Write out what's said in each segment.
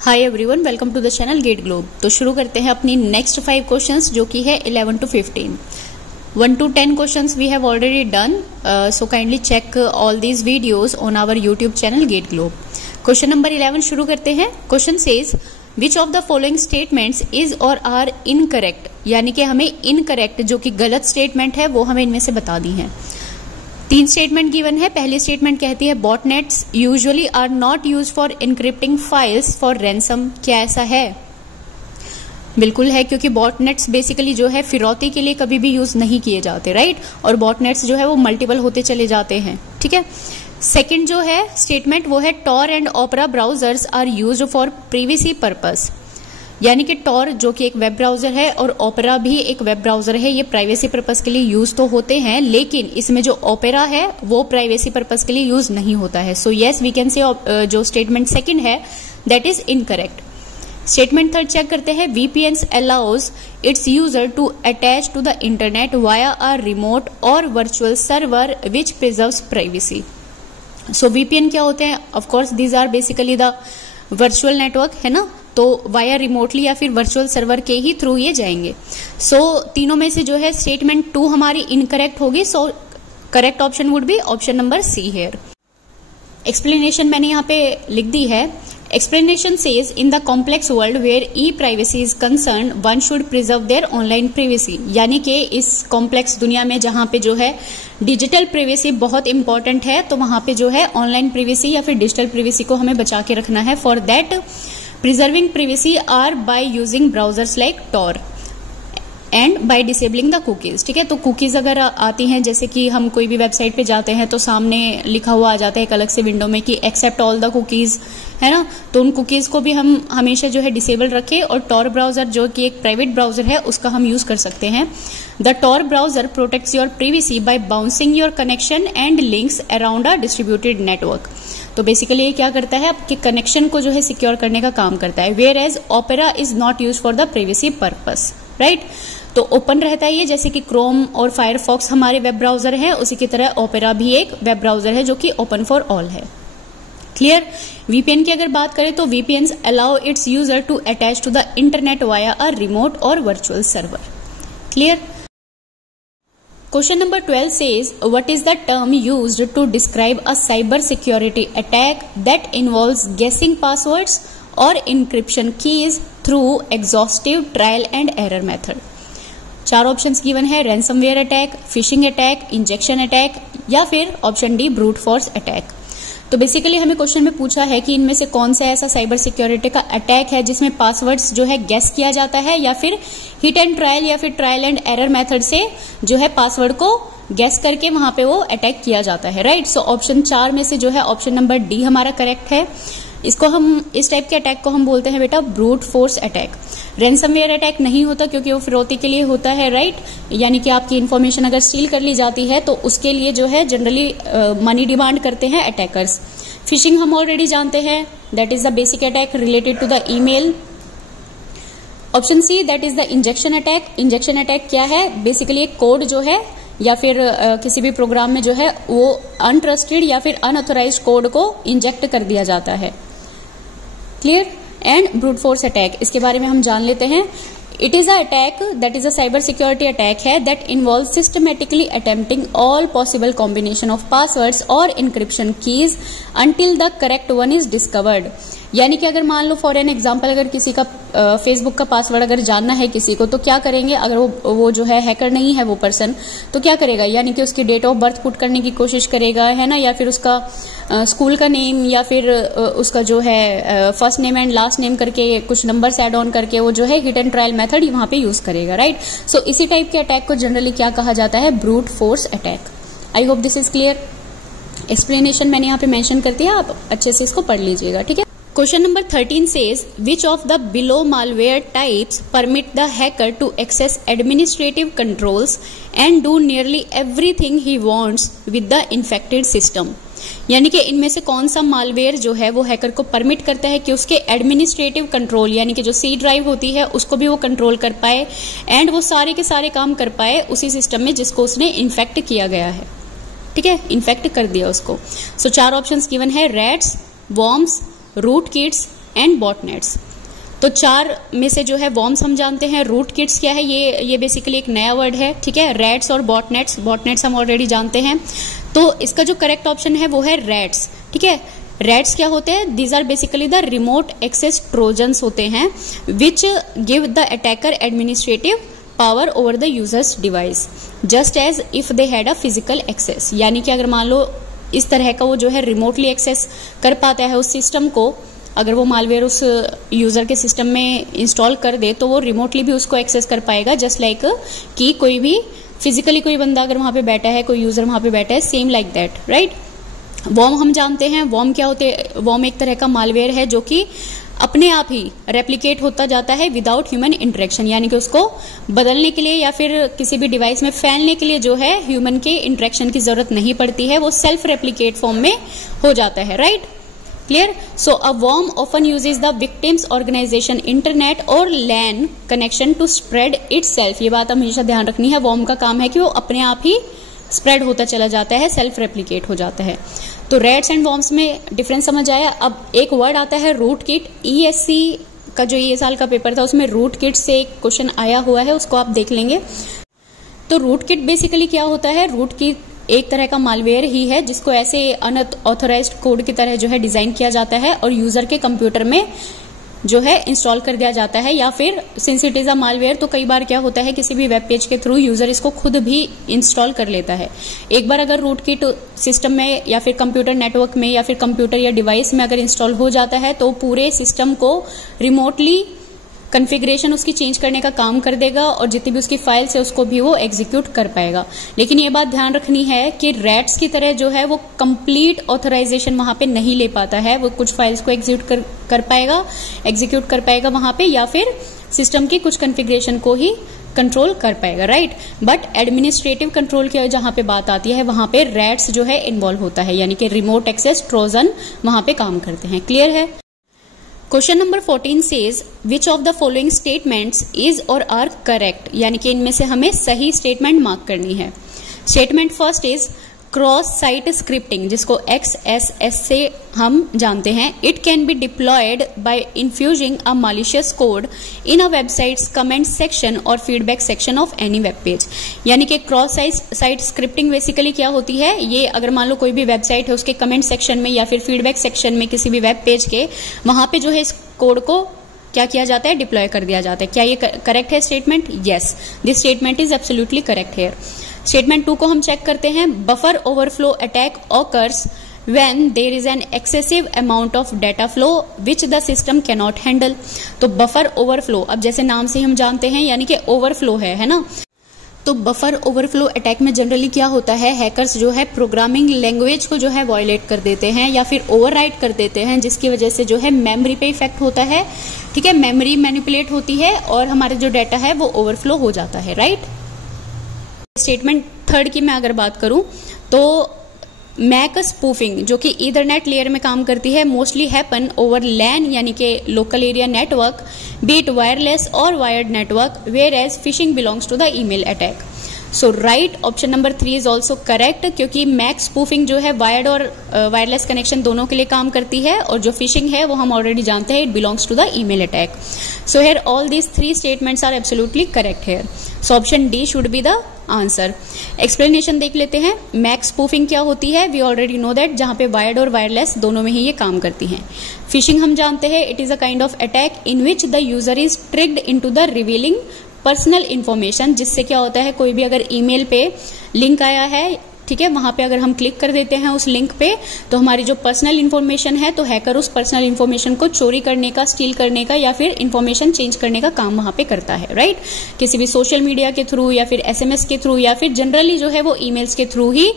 Hi everyone, welcome to the channel get globe. तो शुरू करते हैं अपनी नेक्स्ट 5 क्वेश्चंस जो कि है 11 to 15। 1 to 10 questions we have already done, so kindly check all these videos on our YouTube channel get globe. Question number 11 शुरू करते हैं। Question says which of the following statements is or are incorrect, यानी कि हमें incorrect जो कि गलत statement है वो हमें इनमें से बता दी है। 3 स्टेटमेंट गिवन है। पहली स्टेटमेंट कहती है botnets usually are not used for encrypting files for ransom. क्या ऐसा है? बिल्कुल है, क्योंकि बॉटनेट्स बेसिकली जो है फिरौती के लिए कभी भी यूज नहीं किए जाते, राइट। और बॉटनेट्स जो है वो मल्टीपल होते चले जाते हैं, ठीक है। सेकंड जो है स्टेटमेंट वो है Tor and Opera browsers are used for privacy purpose, यानी कि टॉर जो कि एक वेब ब्राउजर है और ओपेरा भी एक वेब ब्राउजर है, ये प्राइवेसी पर्पस के लिए यूज तो होते हैं, लेकिन इसमें जो ओपेरा है वो प्राइवेसी पर्पस के लिए यूज नहीं होता है। So yes we can say जो स्टेटमेंट सेकंड है that is incorrect. Statement third check करते हैं। VPNs allows its user to attach to the internet via a remote or virtual server which preserves privacy. So VPN क्या होते हैं? Of course these are basically the virtual network, है ना। तो via remotely या फिर वर्चुअल सर्वर के ही through ये जाएंगे। सो तीनों में से जो है स्टेटमेंट 2 हमारी इनकरेक्ट होगी। So correct option would be option number C here. Explanation मैंने यहाँ पे लिख दी है। Explanation says in the complex world where e privacy is concern one should preserve their online privacy, यानी कि इस कॉम्प्लेक्स दुनिया में जहां पे जो है डिजिटल प्राइवेसी बहुत इंपॉर्टेंट है, तो वहां पे जो है ऑनलाइन प्राइवेसी या फिर डिजिटल प्राइवेसी को हमें बचा के रखना है। For that preserving privacy are by using browsers like Tor and by disabling the cookies। ठीक है, तो कुकीज अगर आती हैं, जैसे कि हम कोई भी वेबसाइट पे जाते हैं तो सामने लिखा हुआ आ जाता है एक अलग से विंडो में कि एक्सेप्ट ऑल द कुकीज, है ना। तो उन कुकीज को भी हम हमेशा जो है डिसेबल रखें। और टॉर ब्राउजर जो कि एक प्राइवेट ब्राउजर है उसका हम यूज कर सकते हैं। The Tor browser protects your privacy by bouncing your connection and links around a distributed network. तो बेसिकली ये क्या करता है, आपके कनेक्शन को जो है सिक्योर करने का काम करता है। Whereas Opera is not use for the privacy purpose, right. तो ओपन रहता है ये, जैसे कि क्रोम और फायरफॉक्स हमारे वेब ब्राउजर है, उसी की तरह ओपेरा भी एक वेब ब्राउजर है जो कि ओपन फॉर ऑल है। क्लियर। VPN की अगर बात करें तो VPNs allow its user to attach to the internet via a remote और virtual server. Clear. Question number 12 says, what is the term used to describe a cyber security attack that involves guessing passwords or encryption keys through exhaustive trial and error method? 4 options given है। Ransomware attack, phishing attack, injection attack या फिर option D brute force attack. तो basically हमें question में पूछा है कि इनमें से कौन सा ऐसा साइबर सिक्योरिटी का अटैक है जिसमें पासवर्ड्स जो है गेस किया जाता है या फिर हिट एंड ट्रायल या फिर ट्रायल एंड एरर मेथड से जो है पासवर्ड को गेस करके वहां पे वो अटैक किया जाता है, राइट। सो ऑप्शन 4 में से जो है ऑप्शन नंबर डी हमारा करेक्ट है। इसको हम इस टाइप के अटैक को हम बोलते हैं बेटा brute force attack. Ransomware attack नहीं होता क्योंकि वो फिरौती के लिए होता है, राइट। यानी कि आपकी इन्फॉर्मेशन अगर स्टील कर ली जाती है तो उसके लिए जो है जनरली मनी डिमांड करते हैं अटैकर्स। फिशिंग हम ऑलरेडी जानते हैं, that is the basic attack related to the email. Option C that is the injection attack. Injection attack क्या है? बेसिकली एक कोड जो है या फिर किसी भी प्रोग्राम में जो है वो अनट्रस्टेड या फिर अनऑथोराइज्ड कोड को इंजेक्ट कर दिया जाता है। Clear. And brute force attack, इसके बारे में हम जान लेते हैं। It is a attack that is a cyber security attack है that involve systematically attempting all possible combination of passwords और encryption keys until the correct one is discovered. यानी कि अगर मान लो फॉर एन एग्जांपल अगर किसी का फेसबुक का पासवर्ड अगर जानना है किसी को, तो क्या करेंगे, अगर वो जो है हैकर नहीं है वो पर्सन, तो क्या करेगा, यानी कि उसकी डेट ऑफ बर्थ पुट करने की कोशिश करेगा, है ना, या फिर उसका स्कूल का नेम या फिर उसका जो है first name and last name करके कुछ नंबर्स एड ऑन करके वो जो है हिट एंड ट्रायल मेथड वहां पे यूज करेगा, राइट। सो इसी टाइप के अटैक को जनरली क्या कहा जाता है? Brute force attack. I hope this is clear. Explanation मैंने यहाँ पे मेंशन कर दिया, आप अच्छे से इसको पढ़ लीजिएगा, ठीक है। Question number 13 says, which of the below malware types permit the hacker to access administrative controls and do nearly everything he wants with the infected system? यानी कि इनमें से कौन सा मालवेयर जो है वो हैकर को परमिट करता है कि उसके एडमिनिस्ट्रेटिव कंट्रोल यानी कि जो सी ड्राइव होती है उसको भी वो कंट्रोल कर पाए एंड वो सारे के सारे काम कर पाए उसी सिस्टम में जिसको उसने इन्फेक्ट किया गया है, ठीक है, इन्फेक्ट कर दिया उसको। सो 4 ऑप्शंस गिवन है। Rats, worms, rootkits, and botnets. तो 4 में से जो है वॉर्म्स हम जानते हैं। रूट किट्स क्या है, ये बेसिकली एक नया वर्ड है, ठीक है। रैट्स और बॉटनेट्स हम ऑलरेडी जानते हैं। तो इसका जो करेक्ट ऑप्शन है वो है रैट्स, ठीक है। रैट्स क्या होते हैं, these are basically the remote access trojans होते हैं which give the attacker administrative power over the user's device just as if they had a physical access. यानी कि अगर मान लो इस तरह का वो जो है रिमोटली एक्सेस कर पाता है उस सिस्टम को, अगर वो मालवेयर उस यूजर के सिस्टम में इंस्टॉल कर दे तो वो रिमोटली भी उसको एक्सेस कर पाएगा, जस्ट लाइक कि कोई भी फिजिकली कोई बंदा अगर वहां पे बैठा है, कोई यूजर वहां पे बैठा है, same like that, right. Worm हम जानते हैं, वॉर्म क्या होते हैं, वॉर्म एक तरह का मालवेयर है जो कि अपने आप ही रेप्लिकेट होता जाता है विदाउट ह्यूमन इंटरेक्शन, यानी कि उसको बदलने के लिए या फिर किसी भी डिवाइस में फैलने के लिए जो है ह्यूमन के इंटरेक्शन की जरूरत नहीं पड़ती है, वो सेल्फ रेप्लिकेट फॉर्म में हो जाता है, right, clear. So a worm often uses the victim's organisation internet or LAN connection to spread itself. ये बात हमेशा ध्यान रखनी है, वॉर्म का काम है कि वो अपने आप ही स्प्रेड होता चला जाता है, सेल्फ रेप्लिकेट हो जाता है। तो रैट्स एंड वॉर्म्स में डिफरेंस समझ आया। अब एक वर्ड आता है रूट किट। ईएससी का जो ये साल का पेपर था उसमें रूट किट से एक क्वेश्चन आया हुआ है, उसको आप देख लेंगे। तो रूट किट बेसिकली क्या होता है, रूट किट एक तरह का मालवेयर ही है जिसको ऐसे अनऑथराइज्ड कोड की तरह जो है डिजाइन किया जाता है और यूजर के कंप्यूटर में जो है इंस्टॉल कर दिया जाता है, या फिर since it is a malware तो कई बार क्या होता है किसी भी वेब पेज के थ्रू यूजर इसको खुद भी इंस्टॉल कर लेता है। एक बार अगर रूट किट सिस्टम में या फिर कंप्यूटर नेटवर्क में या फिर कंप्यूटर या डिवाइस में अगर इंस्टॉल हो जाता है तो पूरे सिस्टम को रिमोटली कॉन्फ़िगरेशन उसकी चेंज करने का काम कर देगा और जितनी भी उसकी फाइल्स है उसको भी वो एग्जीक्यूट कर पाएगा। लेकिन ये बात ध्यान रखनी है कि रैट्स की तरह जो है वो कंप्लीट ऑथराइजेशन वहां पे नहीं ले पाता है, वो कुछ फाइल्स को एग्जीक्यूट कर पाएगा वहां पे, या फिर सिस्टम की कुछ कॉन्फ़िगरेशन को ही कंट्रोल कर पाएगा, राइट। बट एडमिनिस्ट्रेटिव कंट्रोल की जहां पे बात आती है वहां पे रैट्स जो है इन्वॉल्व होता है, यानी कि रिमोट एक्सेस ट्रोजन वहां पे काम करते हैं, क्लियर है। Question number 14 says which of the following statements is or are correct, यानी कि इनमें से हमें सही स्टेटमेंट मार्क करनी है। Statement first is cross site scripting, जिसको XSS से हम जानते हैं। It can be deployed by infusing a malicious code in a websites comment section और feedback section of any web page. यानी कि क्रॉस साइट स्क्रिप्टिंग बेसिकली क्या होती है, ये अगर मान लो कोई भी वेबसाइट है उसके कमेंट सेक्शन में या फिर फीडबैक सेक्शन में किसी भी वेब पेज के, वहां पे जो है इस कोड को क्या किया जाता है, डिप्लॉय कर दिया जाता है। क्या ये करेक्ट है statement? Yes, this statement is absolutely correct here. Statement 2 को हम चेक करते हैं। Buffer overflow attack occurs when there is an excessive amount of data flow which the system cannot handle. तो बफर ओवरफ्लो, अब जैसे नाम से हम जानते हैं यानी कि ओवरफ्लो है ना। तो बफर ओवरफ्लो अटैक में जनरली क्या होता है, हैकर्स जो है प्रोग्रामिंग लैंग्वेज को जो है वायलेट कर देते हैं या फिर ओवरराइट कर देते हैं, जिसकी वजह से जो है मेमोरी पे इफेक्ट होता है, ठीक है, मेमोरी मैनिपुलेट होती है और हमारा जो डाटा है वो ओवरफ्लो हो जाता है, राइट। स्टेटमेंट 3 की मैं अगर बात करूं तो मैक स्पूफिंग जो कि ईथरनेट लेयर में काम करती है मोस्टली हैपन ओवर लैन यानी कि local area network, be it wireless और wired network, whereas phishing belongs to the email attack. So right, option number 3 is also correct, क्योंकि मैक स्पूफिंग जो है वायर्ड और वायरलेस कनेक्शन दोनों के लिए काम करती है और जो फिशिंग है वो हम ऑलरेडी जानते हैं, it belongs to the email attack. So here all these 3 statements are absolutely correct here. So option D should be the answer. Explanation देख लेते हैं। मैक स्पूफिंग क्या होती है, वी ऑलरेडी नो दैट, जहां पे वायर्ड और वायरलेस दोनों में ही ये काम करती हैं। फिशिंग हम जानते हैं, it is a kind of attack in which the user is tricked into the revealing personal information, जिससे क्या होता है कोई भी अगर ईमेल पे लिंक आया है, ठीक है, वहां पे अगर हम क्लिक कर देते हैं उस लिंक पे तो हमारी जो पर्सनल इन्फॉर्मेशन है तो हैकर उस पर्सनल इन्फॉर्मेशन को चोरी करने का, स्टील करने का या फिर इन्फॉर्मेशन चेंज करने का काम वहां पे करता है, राइट। किसी भी सोशल मीडिया के थ्रू या फिर SMS के थ्रू या फिर जनरली जो है वो ईमेल्स के थ्रू ही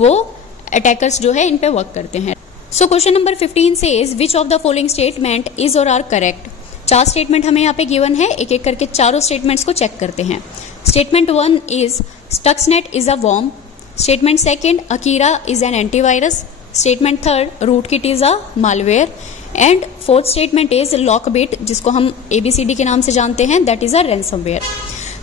वो अटैकर्स जो है इन पे वर्क करते हैं। So question number 15 says which of the following statement is or are correct. 4 statement हमें यहाँ पे गिवन है, एक एक करके चारों स्टेटमेंट्स को चेक करते हैं। Statement 1 is Stuxnet is a worm. Statement 2 Akira is an antivirus. Statement 3 rootkit is a malware. And 4th statement is Lockbit, जिसको हम ABCD के नाम से जानते हैं, that is a ransomware.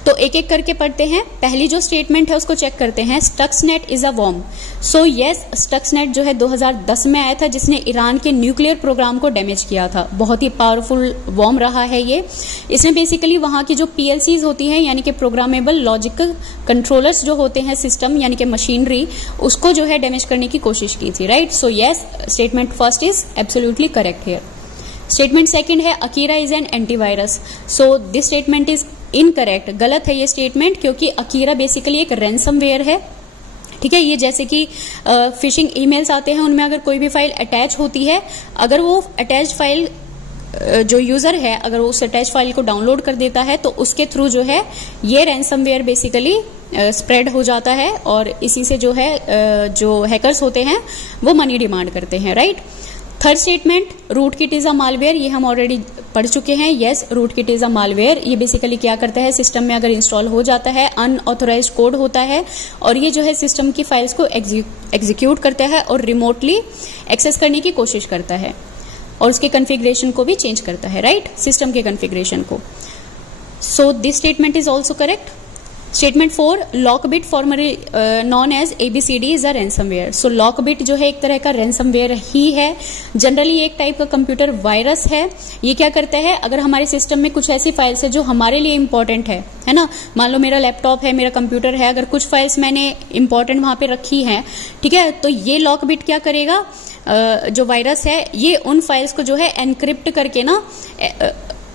तो एक एक करके पढ़ते हैं। पहली जो स्टेटमेंट है उसको चेक करते हैं। Stuxnet is a worm. So yes, Stuxnet जो है 2010 में आया था, जिसने ईरान के न्यूक्लियर प्रोग्राम को डैमेज किया था। बहुत ही पावरफुल वॉर्म रहा है ये। इसने बेसिकली वहां की जो PLCs होती हैं, यानी कि प्रोग्रामेबल लॉजिकल कंट्रोलर्स जो होते हैं सिस्टम, यानी कि मशीनरी, उसको जो है डैमेज करने की कोशिश की थी, right. So yes, statement first is absolutely correct here. Statement second है Akira is an antivirus. So this statement is incorrect, गलत है ये स्टेटमेंट, क्योंकि अकीरा बेसिकली एक रैंसमवेयर है, ठीक है। ये जैसे कि फिशिंग ईमेल्स आते हैं, उनमें अगर कोई भी फाइल अटैच होती है, अगर वो अटैच फाइल जो यूजर है अगर वो उस अटैच फाइल को डाउनलोड कर देता है तो उसके थ्रू जो है ये रैंसमवेयर बेसिकली स्प्रेड हो जाता है, और इसी से जो है जो हैकर्स होते हैं वो मनी डिमांड करते हैं, right. Third statement, rootkit is a malware, ये हम ऑलरेडी पढ़ चुके हैं। Yes, rootkit is a malware. ये बेसिकली क्या करता है, सिस्टम में अगर इंस्टॉल हो जाता है, अनऑथोराइज्ड कोड होता है, और ये जो है सिस्टम की फाइल्स को एग्जीक्यूट करता है और रिमोटली एक्सेस करने की कोशिश करता है, और उसके कॉन्फ़िगरेशन को भी चेंज करता है, राइट, सिस्टम के कॉन्फ़िगरेशन को। So this statement is also correct. Statement 4, LockBit formerly known as ABCD is a ransomware. So LockBit जो है एक तरह का रैंसमवेयर ही है, जनरली एक टाइप का कंप्यूटर वायरस है। ये क्या करता है, अगर हमारे सिस्टम में कुछ ऐसी फाइल्स है जो हमारे लिए इंपॉर्टेंट है ना, मान लो मेरा लैपटॉप है, मेरा कंप्यूटर है, अगर कुछ फाइल्स मैंने इंपॉर्टेंट वहां पे रखी है, ठीक है, तो ये लॉकबिट क्या करेगा, जो वायरस है ये उन फाइल्स को जो है एनक्रिप्ट करके ना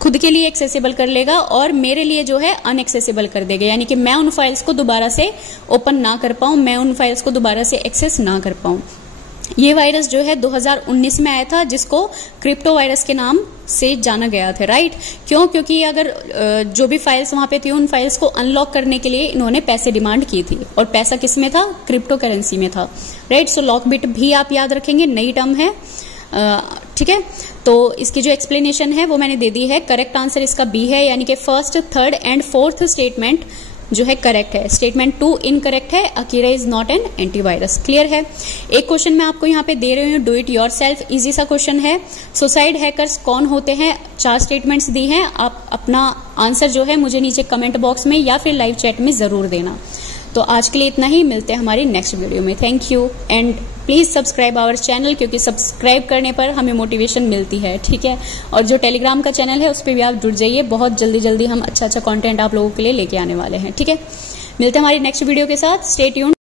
खुद के लिए एक्सेसिबल कर लेगा और मेरे लिए जो है अनएक्सेसिबल कर देगा, यानी कि मैं उन फाइल्स को दोबारा से ओपन ना कर पाऊं, मैं उन फाइल्स को दोबारा से एक्सेस ना कर पाऊं। ये वायरस जो है 2019 में आया था, जिसको क्रिप्टो वायरस के नाम से जाना गया था, राइट। क्यों? क्योंकि अगर जो भी फाइल्स वहां पे थी उन फाइल्स को अनलॉक करने के लिए इन्होंने पैसे डिमांड की थी, और पैसा किस में था, क्रिप्टो करेंसी में था, राइट। सो लॉकबिट भी आप याद रखेंगे, नई टर्म है, ठीक है। तो इसकी जो एक्सप्लेनेशन है वो मैंने दे दी है। करेक्ट आंसर इसका बी है, यानी कि first, third and fourth statement जो है करेक्ट है। स्टेटमेंट 2 इनकरेक्ट है, Akira is not an antivirus. Clear है। एक क्वेश्चन मैं आपको यहाँ पे दे रही हूँ, डू इट योरसेल्फ, इजी सा क्वेश्चन है। सुसाइड हैकर्स कौन होते हैं, 4 स्टेटमेंट्स दी हैं, आप अपना आंसर जो है मुझे नीचे कमेंट बॉक्स में या फिर लाइव चैट में जरूर देना। तो आज के लिए इतना ही, मिलते हैं हमारी नेक्स्ट वीडियो में। Thank you and please subscribe our channel, क्योंकि सब्सक्राइब करने पर हमें मोटिवेशन मिलती है, ठीक है। और जो टेलीग्राम का चैनल है उस पर भी आप जुड़ जाइए, बहुत जल्दी हम अच्छा कंटेंट आप लोगों के लिए लेके आने वाले हैं, ठीक है। मिलते हैं हमारी नेक्स्ट वीडियो के साथ। Stay tuned.